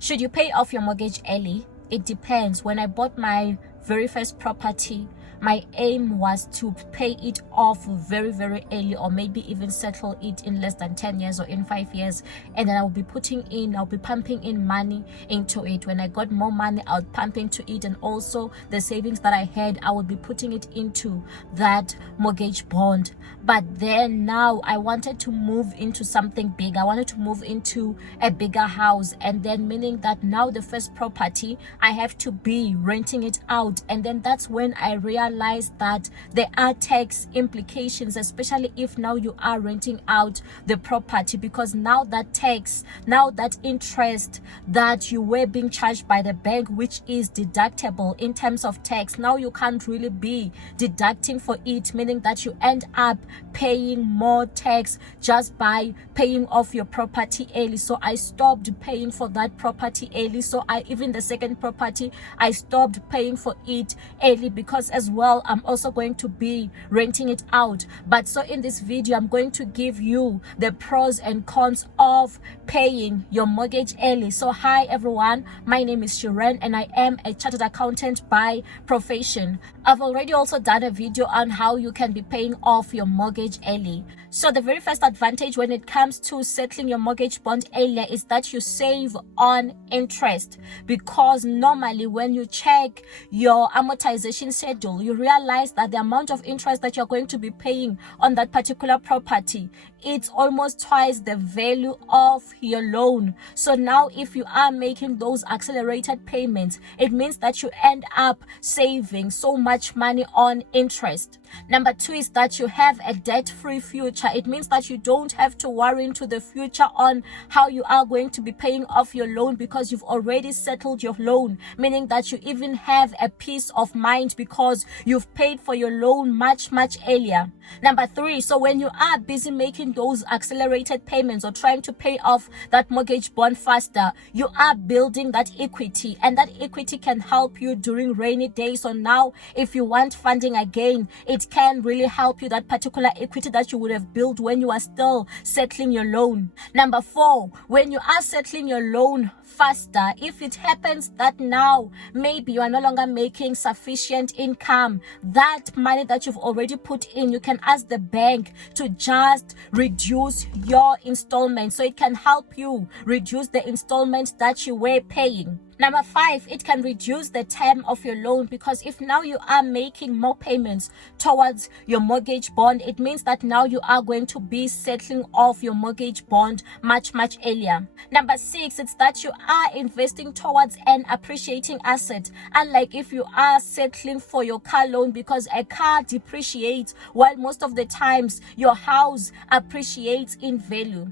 Should you pay off your mortgage early? It depends. When I bought my very first property, my aim was to pay it off very, very early, or maybe even settle it in less than 10 years or in 5 years. And then I'll be pumping in money into it. When I got more money, I would pump into it. And also the savings that I had, I would be putting it into that mortgage bond. But then now I wanted to move into something big. I wanted to move into a bigger house. And then meaning that now the first property, I have to be renting it out. And then that's when I realized that there are tax implications, especially if now you are renting out the property, because now that tax, now that interest that you were being charged by the bank, which is deductible in terms of tax, now you can't really be deducting for it, meaning that you end up paying more tax just by paying off your property early. So I stopped paying for that property early. So even the second property, I stopped paying for it early, because as well I'm also going to be renting it out. But so in this video, I'm going to give you the pros and cons of paying your mortgage early. So hi everyone, my name is XIREN and I am a chartered accountant by profession. I've already also done a video on how you can be paying off your mortgage early. So the very first advantage when it comes to settling your mortgage bond earlier is that you save on interest, because normally when you check your amortization schedule, you realize that the amount of interest that you're going to be paying on that particular property, it's almost twice the value of your loan. So now if you are making those accelerated payments, it means that you end up saving so much money on interest. Number two is that you have a debt-free future. It means that you don't have to worry into the future on how you are going to be paying off your loan, because you've already settled your loan, meaning that you even have a peace of mind because you've paid for your loan much earlier. Number three, so when you are busy making those accelerated payments or trying to pay off that mortgage bond faster, you are building that equity, and that equity can help you during rainy days. So now if you want funding again, it can really help you, that particular equity that you would have built when you are still settling your loan. Number four, when you are settling your loan faster, if it happens that now maybe you are no longer making sufficient income, that money that you've already put in, you can ask the bank to just reduce your installment, so it can help you reduce the installments that you were paying. Number five, it can reduce the term of your loan, because if now you are making more payments towards your mortgage bond, it means that now you are going to be settling off your mortgage bond much earlier. Number six, it's that you are investing towards an appreciating asset, unlike if you are settling for your car loan, because a car depreciates while most of the times your house appreciates in value.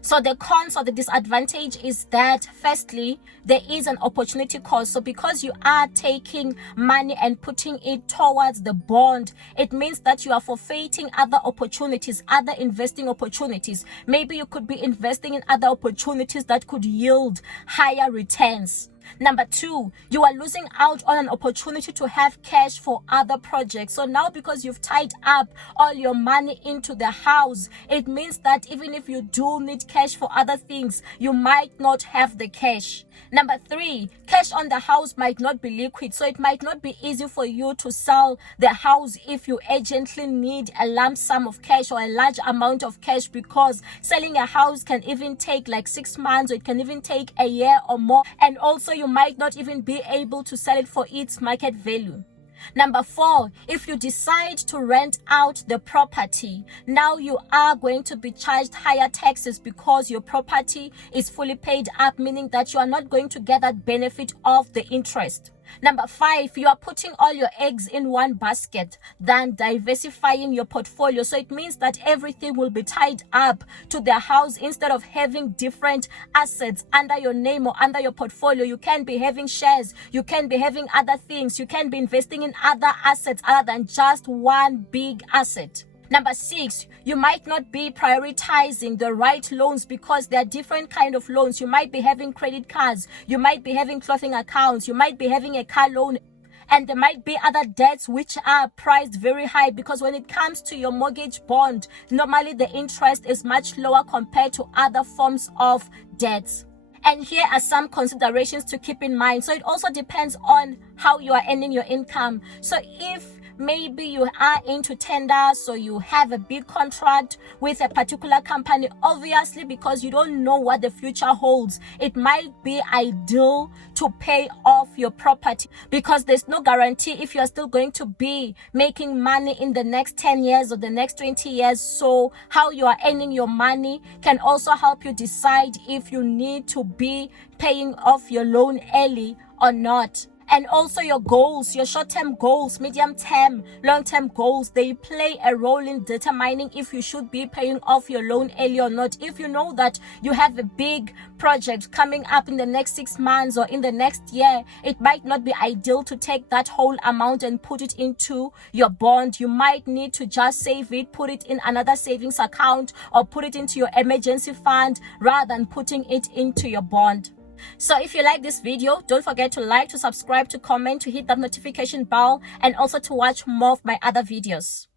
So the cons or the disadvantage is that firstly, there is an opportunity cost. So because you are taking money and putting it towards the bond, it means that you are forfeiting other opportunities, other investing opportunities. Maybe you could be investing in other opportunities that could yield higher returns. Number two, you are losing out on an opportunity to have cash for other projects. So now because you've tied up all your money into the house, it means that even if you do need cash for other things, you might not have the cash. Number three, cash on the house might not be liquid. So it might not be easy for you to sell the house if you urgently need a lump sum of cash or a large amount of cash, because selling a house can even take like 6 months, or it can even take a year or more. And also you might not even be able to sell it for its market value. Number four, if you decide to rent out the property, now you are going to be charged higher taxes because your property is fully paid up, meaning that you are not going to get that benefit of the interest. Number five, you are putting all your eggs in one basket than diversifying your portfolio. So it means that everything will be tied up to the house instead of having different assets under your name or under your portfolio. You can be having shares, you can be having other things, you can be investing in other assets other than just one big asset. Number six, you might not be prioritizing the right loans because there are different kind of loans. You might be having credit cards, you might be having clothing accounts, you might be having a car loan, and there might be other debts which are priced very high, because when it comes to your mortgage bond, normally the interest is much lower compared to other forms of debts. And here are some considerations to keep in mind. So it also depends on how you are earning your income. So if maybe you are into tenders, so you have a big contract with a particular company, obviously because you don't know what the future holds, it might be ideal to pay off your property, because there's no guarantee if you're still going to be making money in the next 10 years or the next 20 years. So how you are earning your money can also help you decide if you need to be paying off your loan early or not. And also your goals, your short-term goals, medium-term, long-term goals, they play a role in determining if you should be paying off your loan early or not. If you know that you have a big project coming up in the next 6 months or in the next year, it might not be ideal to take that whole amount and put it into your bond. You might need to just save it, put it in another savings account, or put it into your emergency fund rather than putting it into your bond. So if you like this video, don't forget to like, to subscribe, to comment, to hit that notification bell, and also to watch more of my other videos.